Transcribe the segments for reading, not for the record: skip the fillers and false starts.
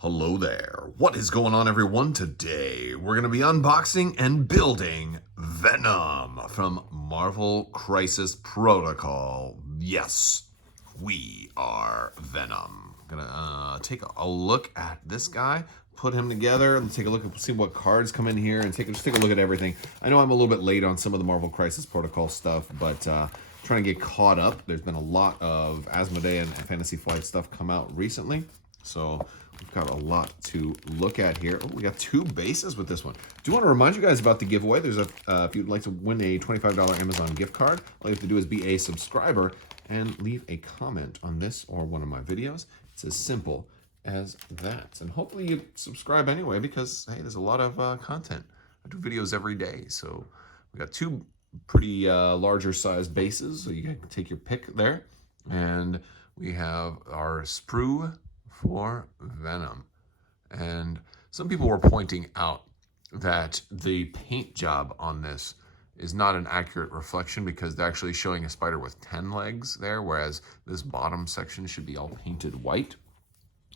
Hello there. What is going on, everyone? Today we're going to be unboxing and building Venom from Marvel Crisis Protocol. Yes, we are Venom. Gonna take a look at this guy, put him together. Let's take a look and see what cards come in here, and just take a look at everything. I know I'm a little bit late on some of the Marvel Crisis Protocol stuff, but trying to get caught up. There's been a lot of Asmodee and Fantasy Flight stuff come out recently, so we've got a lot to look at here. Oh, we got two bases with this one. Do want to remind you guys about the giveaway. There's if you'd like to win a $25 Amazon gift card, all you have to do is be a subscriber and leave a comment on this or one of my videos. It's as simple as that. And hopefully you subscribe anyway, because hey, there's a lot of content. I do videos every day, so we got two pretty larger size bases, so you can take your pick there. And we have our sprue for Venom. And some people were pointing out that the paint job on this is not an accurate reflection, because they're actually showing a spider with 10 legs there, whereas this bottom section should be all painted white.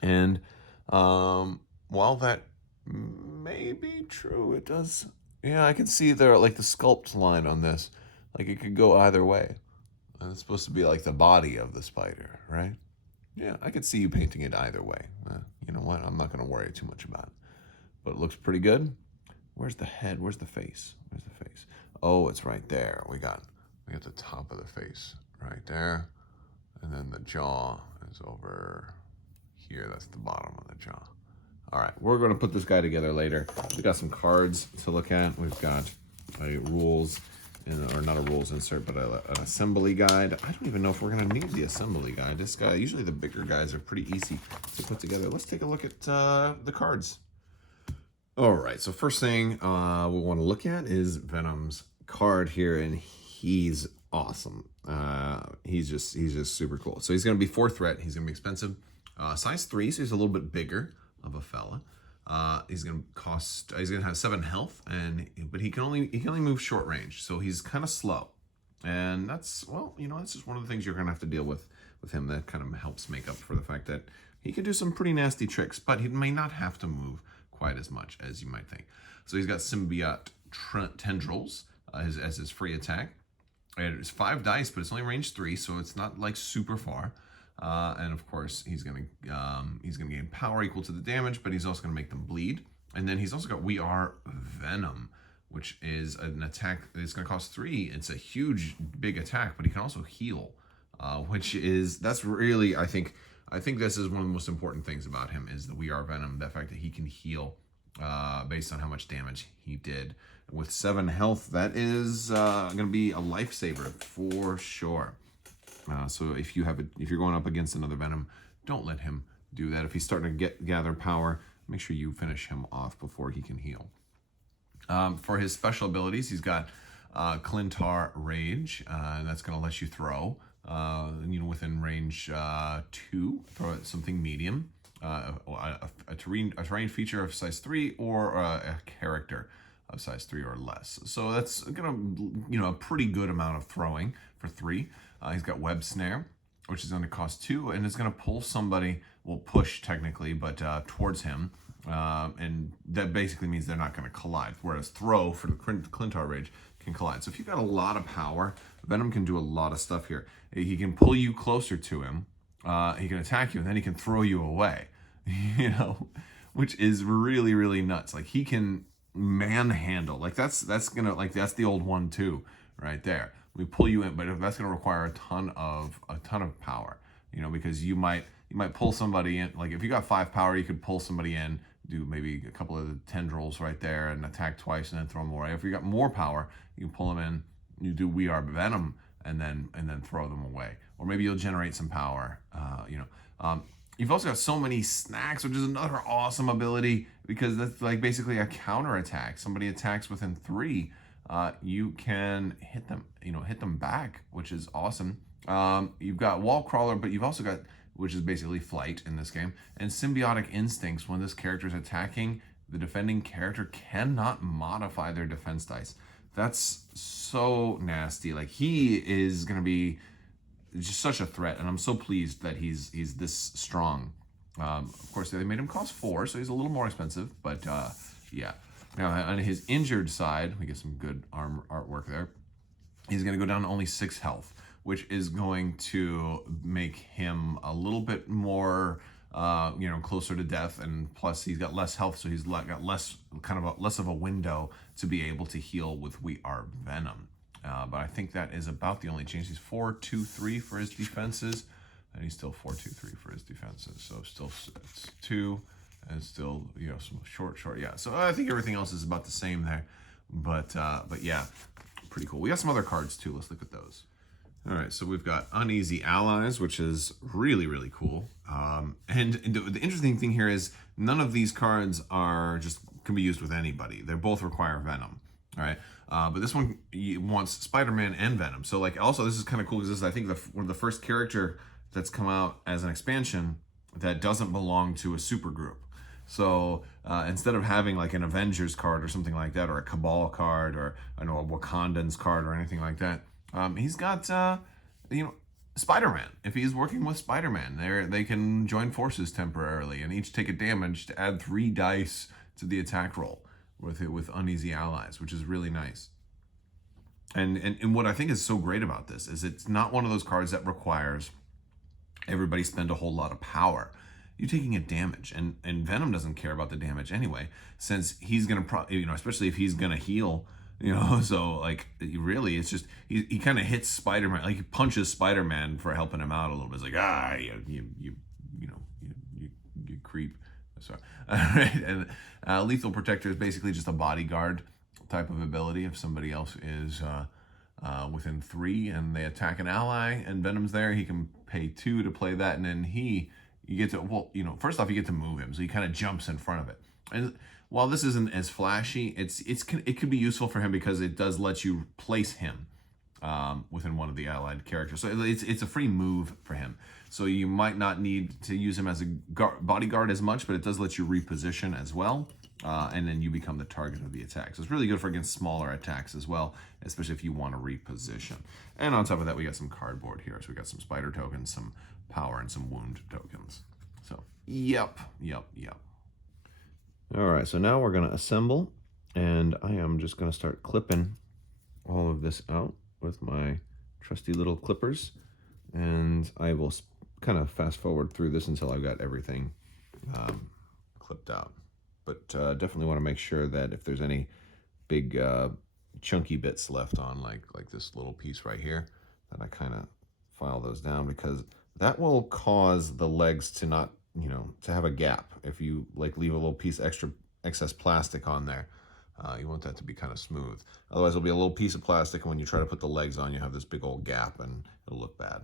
And while that may be true, it does, yeah, I can see there like the sculpt line on this, like it could go either way. And it's supposed to be like the body of the spider, right? Yeah, I could see you painting it either way. You know what? I'm not going to worry too much about it. But it looks pretty good. Where's the head? Where's the face? Where's the face? Oh, it's right there. We got the top of the face right there. And then the jaw is over here. That's the bottom of the jaw. All right, we're going to put this guy together later. We've got some cards to look at. We've got a rules, or not a rules insert, but an assembly guide. I don't even know if we're going to need the assembly guide. This guy, usually the bigger guys are pretty easy to put together. Let's take a look at the cards. All right, so first thing we want to look at is Venom's card here, and he's awesome. He's just super cool. So he's going to be 4 threat. He's going to be expensive. Size 3, so he's a little bit bigger of a fella. He's going to have 7 health, but he can only move short range, so he's kind of slow. And that's, well, you know, that's just one of the things you're going to have to deal with him. That kind of helps make up for the fact that he can do some pretty nasty tricks, but he may not have to move quite as much as you might think. So he's got symbiote tendrils as his free attack. And it's 5 dice, but it's only range 3, so it's not like super far. And of course, he's gonna gain power equal to the damage, but he's also gonna make them bleed. And then he's also got We Are Venom, which is an attack. It's gonna cost 3. It's a huge, big attack, but he can also heal, that's really, I think this is one of the most important things about him, is the We Are Venom, the fact that he can heal based on how much damage he did. With 7 health, that is gonna be a lifesaver for sure. So if you're going up against another Venom, don't let him do that. If he's starting to gather power, make sure you finish him off before he can heal. For his special abilities, he's got Clintar Rage, and that's going to let you throw, within range 2, throw at something medium, a terrain feature of size 3, or a character of size 3 or less. So that's gonna, a pretty good amount of throwing for 3. He's got Web Snare, which is going to cost 2, and it's going to pull somebody, well, push technically, but towards him. And that basically means they're not going to collide, whereas Throw for the Clintar Rage can collide. So if you've got a lot of power, Venom can do a lot of stuff here. He can pull you closer to him, he can attack you, and then he can throw you away, which is really, really nuts. Like, he can manhandle. Like, that's the old 1-2 right there. We pull you in, but that's going to require a ton of power, because you might pull somebody in. Like, if you got 5 power, you could pull somebody in, do maybe a couple of the tendrils right there, and attack twice, and then throw them away. If you got more power, you can pull them in, you do We Are Venom, and then throw them away. Or maybe you'll generate some power. You've also got so many snacks, which is another awesome ability, because that's like basically a counter attack. Somebody attacks within 3. You can hit them back, which is awesome. You've got Wall Crawler, but you've also got, which is basically flight in this game, and Symbiotic Instincts. When this character is attacking, the defending character cannot modify their defense dice. That's so nasty. Like, he is going to be just such a threat, and I'm so pleased that he's this strong Of course, they made him cost 4, so he's a little more expensive, but yeah. Now, on his injured side, we get some good artwork there. He's going to go down to only 6 health, which is going to make him a little bit more, closer to death, and plus he's got less health, so he's got less of a window to be able to heal with We Are Venom. But I think that is about the only change. He's 4-2-3 for his defenses, and he's still 4-2-3 for his defenses. So still 2, and still some short. Yeah. So I think everything else is about the same there, but yeah, pretty cool. We got some other cards too. Let's look at those. All right, so we've got Uneasy Allies, which is really, really cool. And the interesting thing here is none of these cards can be used with anybody. They both require Venom. All right, but this one wants Spider-Man and Venom. So also this is kind of cool because this is, I think, one of the first character that's come out as an expansion that doesn't belong to a super group. So instead of having like an Avengers card or something like that, or a Cabal card, or a Wakandans card or anything like that, he's got Spider-Man. If he's working with Spider-Man, they can join forces temporarily and each take a damage to add 3 dice to the attack roll with Uneasy Allies, which is really nice. And what I think is so great about this is it's not one of those cards that requires everybody spend a whole lot of power. You're taking a damage, and Venom doesn't care about the damage anyway, since he's gonna especially if he's gonna heal, so really it's just he kind of hits Spider-Man, like he punches Spider-Man for helping him out a little bit. It's like you creep. Sorry. All right, and Lethal Protector is basically just a bodyguard type of ability. If somebody else is within 3 and they attack an ally and Venom's there, he can pay 2 to play that, and then you get to, first off, you get to move him, so he kind of jumps in front of it. And while this isn't as flashy, it could be useful for him because it does let you place him within one of the allied characters. So it's a free move for him. So you might not need to use him as a bodyguard as much, but it does let you reposition as well. And then you become the target of the attack. So it's really good for against smaller attacks as well, especially if you want to reposition. And on top of that, we got some cardboard here. So we got some spider tokens, some power, and some wound tokens. So, yep. All right, so now we're going to assemble, and I am just going to start clipping all of this out with my trusty little clippers, and I will kind of fast forward through this until I've got everything clipped out. But definitely want to make sure that if there's any big chunky bits left on, like this little piece right here, that I kind of file those down, because that will cause the legs to not, to have a gap. If you leave a little piece excess plastic on there, you want that to be kind of smooth. Otherwise, it'll be a little piece of plastic, and when you try to put the legs on, you have this big old gap, and it'll look bad.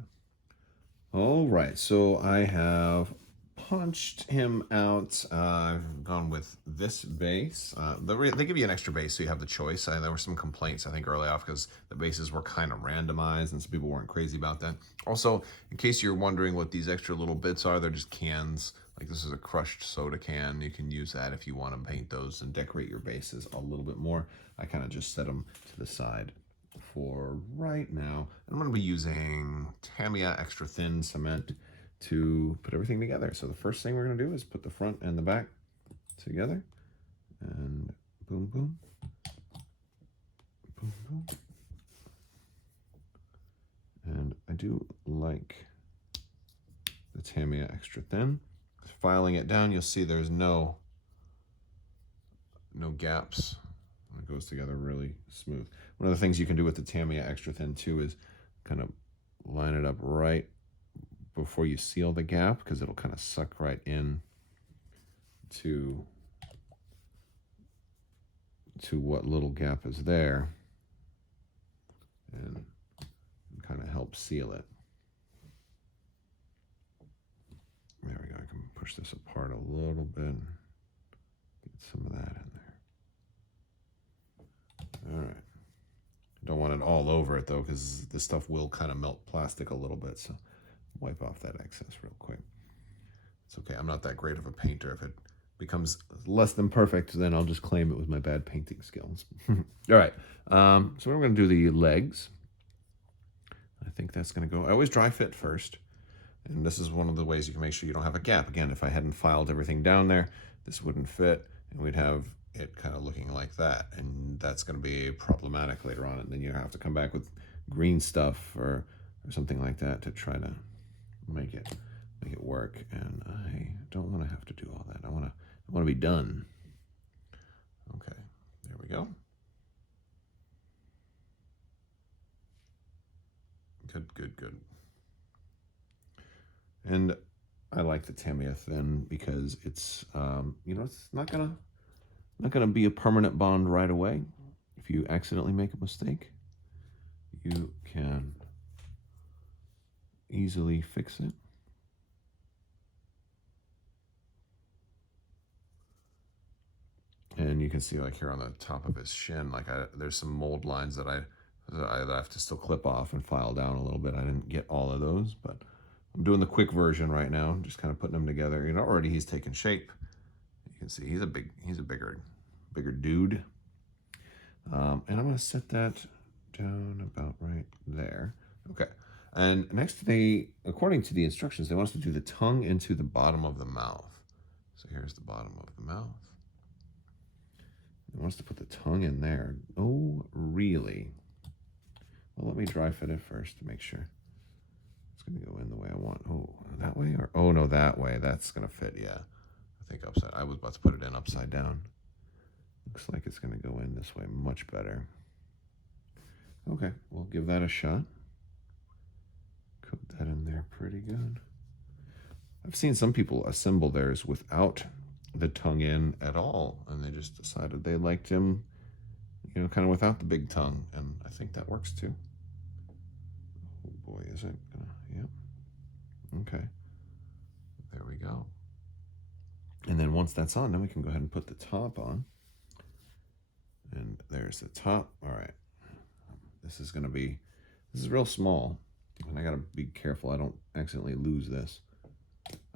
All right, so I have punched him out. I've gone with this base. They give you an extra base, so you have the choice. There were some complaints, I think, early off because the bases were kind of randomized, and some people weren't crazy about that. Also, in case you're wondering what these extra little bits are, they're just cans. Like this is a crushed soda can. You can use that if you want to paint those and decorate your bases a little bit more. I kind of just set them to the side for right now. I'm going to be using Tamiya Extra Thin Cement to put everything together. So the first thing we're going to do is put the front and the back together, and boom, boom, boom, boom. And I do like the Tamiya Extra Thin. Filing it down, you'll see there's no gaps. It goes together really smooth. One of the things you can do with the Tamiya Extra Thin too is kind of line it up right before you seal the gap, because it'll kind of suck right in to what little gap is there, and kind of help seal it. There we go. I can push this apart a little bit, get some of that in there. All right. Don't want it all over it though, because this stuff will kind of melt plastic a little bit, so wipe off that excess real quick. It's okay. I'm not that great of a painter. If it becomes less than perfect, then I'll just claim it was my bad painting skills. All right. So we're going to do the legs. I think that's going to go. I always dry fit first. And this is one of the ways you can make sure you don't have a gap. Again, if I hadn't filed everything down there, this wouldn't fit, and we'd have it kind of looking like that. And that's going to be problematic later on. And then you have to come back with green stuff or something like that to try to make it work. And I don't want to have to do all that. I want to be done. Okay, there we go. Good. And I like the Tamiya thin because it's it's not gonna be a permanent bond right away. If you accidentally make a mistake, you can easily fix it. And you can see, like, here on the top of his shin, like, there's some mold lines that I have to still clip off and file down a little bit. I didn't get all of those, but I'm doing the quick version right now. I'm just kind of putting them together. Already he's taken shape. You can see he's a bigger dude. And I'm going to set that down about right there. Okay. And next, according to the instructions, they want us to do the tongue into the bottom of the mouth. So here's the bottom of the mouth. They want us to put the tongue in there. Oh, really? Well, let me dry fit it first to make sure it's going to go in the way I want. Oh, that way? Oh, no, that way. That's going to fit, yeah. I think upside. I was about to put it in upside down. Looks like it's going to go in this way much better. Okay, we'll give that a shot. Coat that in there pretty good. I've seen some people assemble theirs without the tongue in at all, and they just decided they liked him, kind of without the big tongue, and I think that works too. Oh boy, is it gonna, yeah. Okay, there we go. And then once that's on, then we can go ahead and put the top on. And there's the top. All right, this is real small, and I gotta be careful I don't accidentally lose this.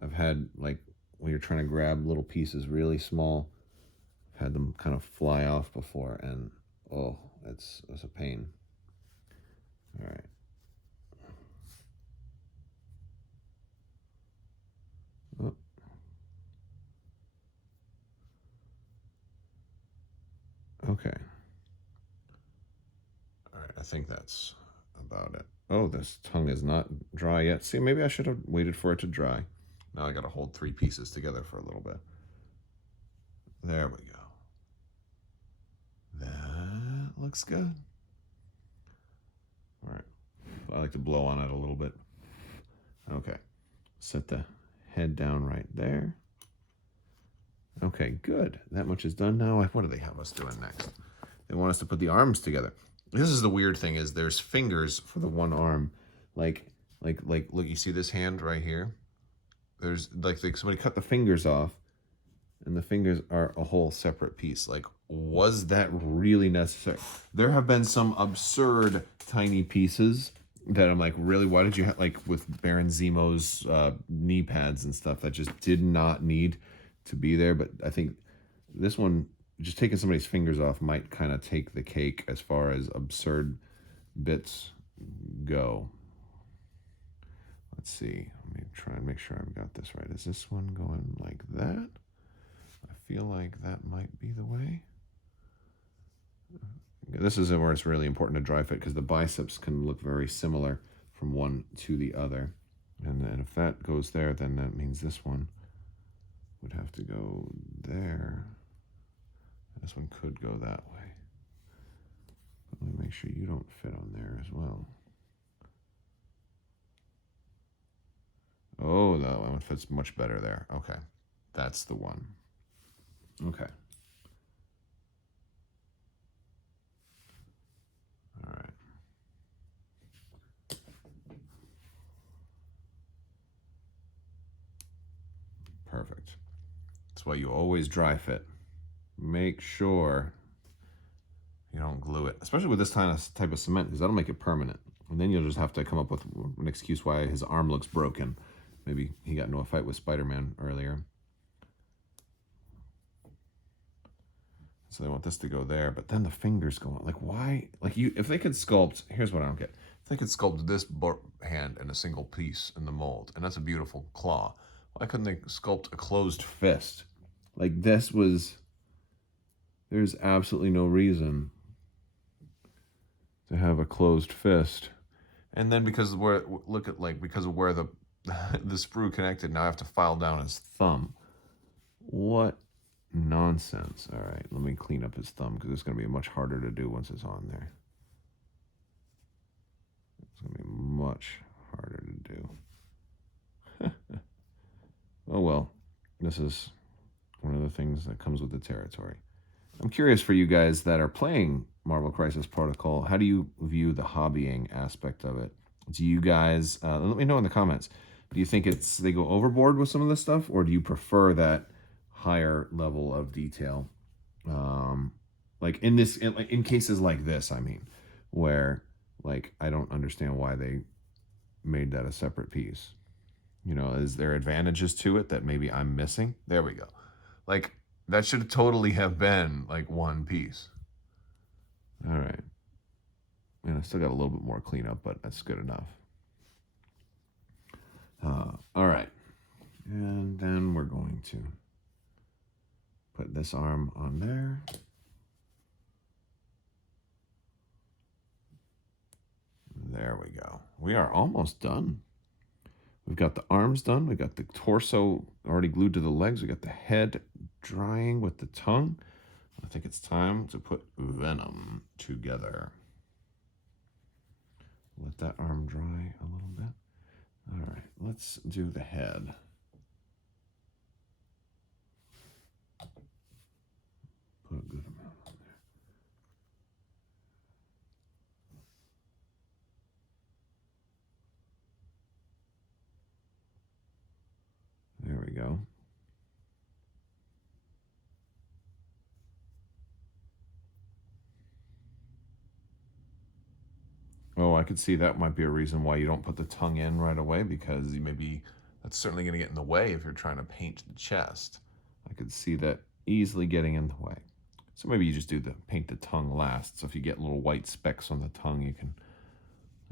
I've had, like, when you're trying to grab little pieces really small, I've had them kind of fly off before, and oh, it's a pain. All right. Oh. Okay. All right, I think that's about it. Oh, this tongue is not dry yet. See, maybe I should have waited for it to dry. Now I got to hold 3 pieces together for a little bit. There we go. That looks good. All right. I like to blow on it a little bit. Okay. Set the head down right there. Okay, good. That much is done now. What do they have us doing next? They want us to put the arms together. This is the weird thing, is there's fingers for the one arm. Like, look, you see this hand right here? There's like somebody cut the fingers off, and the fingers are a whole separate piece. Like, was that really necessary? There have been some absurd tiny pieces that I'm like, really? Why did you have, like with Baron Zemo's knee pads and stuff, that just did not need to be there? But I think this one, just taking somebody's fingers off, might kind of take the cake as far as absurd bits go. Let's see. Let me try and make sure I've got this right. Is this one going like that? I feel like that might be the way. This is where it's really important to dry fit, because the biceps can look very similar from one to the other. And then if that goes there, then that means this one would have to go there. This one could go that way. But let me make sure you don't fit on there as well. Oh, that one fits much better there. Okay, that's the one. Okay. All right. Perfect. That's why you always dry fit. Make sure you don't glue it, especially with this type of cement, because that'll make it permanent. And then you'll just have to come up with an excuse why his arm looks broken. Maybe he got into a fight with Spider-Man earlier. So they want this to go there, but then the fingers go on. Like, why? Like, if they could sculpt, here's what I don't get. They could sculpt this hand in a single piece in the mold, and that's a beautiful claw. Why couldn't they sculpt a closed fist? Like this was, there's absolutely no reason to have a closed fist. And then because where, look at like, because of where the the sprue connected, now I have to file down his thumb. What nonsense. All right, let me clean up his thumb because it's going to be much harder to do once it's on there. It's going to be much harder to do. Oh well, this is one of the things that comes with the territory. I'm curious for you guys that are playing Marvel Crisis Protocol, how do you view the hobbying aspect of it? Do you guys, let me know in the comments, do you think they go overboard with some of this stuff, or do you prefer that higher level of detail? Like in cases like this, I mean, where like I don't understand why they made that a separate piece. You know, is there advantages to it that maybe I'm missing? There we go. Like that should totally have been like one piece. All right. And I still got a little bit more cleanup, but that's good enough. All right. And then we're going to put this arm on there. There we go. We are almost done. We've got the arms done. We got the torso already glued to the legs. We got the head drying with the tongue. I think it's time to put Venom together. Let that arm dry a little bit. All right, let's do the head. Put a good amount on there. There we go. Oh, I could see that might be a reason why you don't put the tongue in right away, because maybe that's certainly going to get in the way if you're trying to paint the chest. I could see that easily getting in the way. So maybe you just paint the tongue last. So if you get little white specks on the tongue, you can,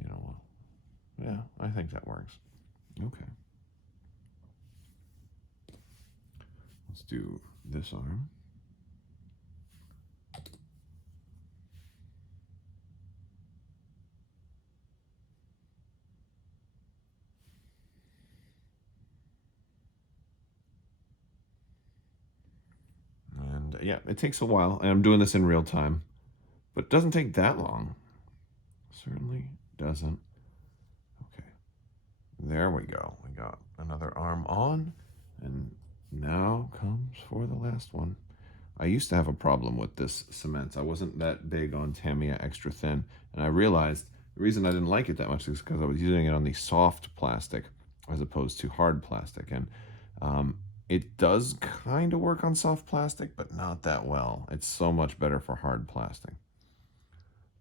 you know, yeah, I think that works. Okay. Let's do this arm. And yeah, it takes a while, and I'm doing this in real time, but it doesn't take that long. Certainly doesn't. Okay, there we go. We got another arm on, and now comes for the last one. I used to have a problem with this cement. I wasn't that big on Tamiya Extra Thin, and I realized the reason I didn't like it that much is because I was using it on the soft plastic as opposed to hard plastic, and it does kind of work on soft plastic, but not that well. It's so much better for hard plastic.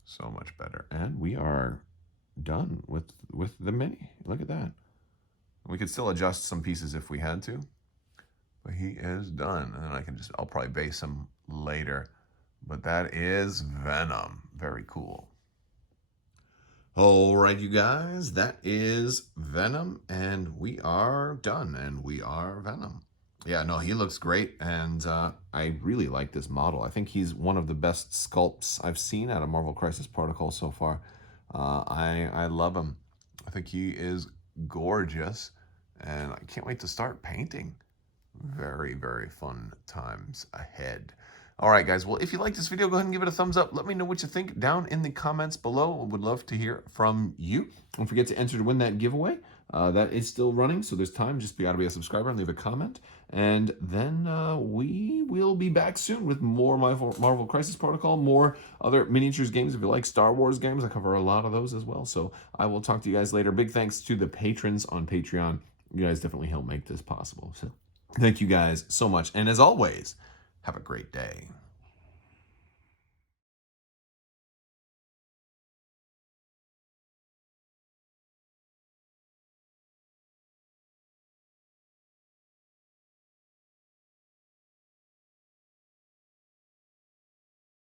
So much better. And we are done with the mini. Look at that. We could still adjust some pieces if we had to, but he is done. And then I'll probably base him later. But that is Venom. Very cool. All right, you guys, that is Venom, and we are done, and we are Venom. Yeah, no, he looks great, and I really like this model. I think he's one of the best sculpts I've seen out of Marvel Crisis Protocol so far. I love him. I think he is gorgeous, and I can't wait to start painting. Very, very fun times ahead. All right, guys. Well, if you like this video, go ahead and give it a thumbs up. Let me know what you think down in the comments below. I would love to hear from you. Don't forget to enter to win that giveaway. That is still running, so there's time. Just gotta be a subscriber and leave a comment. And then we will be back soon with more Marvel Crisis Protocol, more other miniatures games. If you like Star Wars games, I cover a lot of those as well. So I will talk to you guys later. Big thanks to the patrons on Patreon. You guys definitely help make this possible. So thank you guys so much. And as always, have a great day.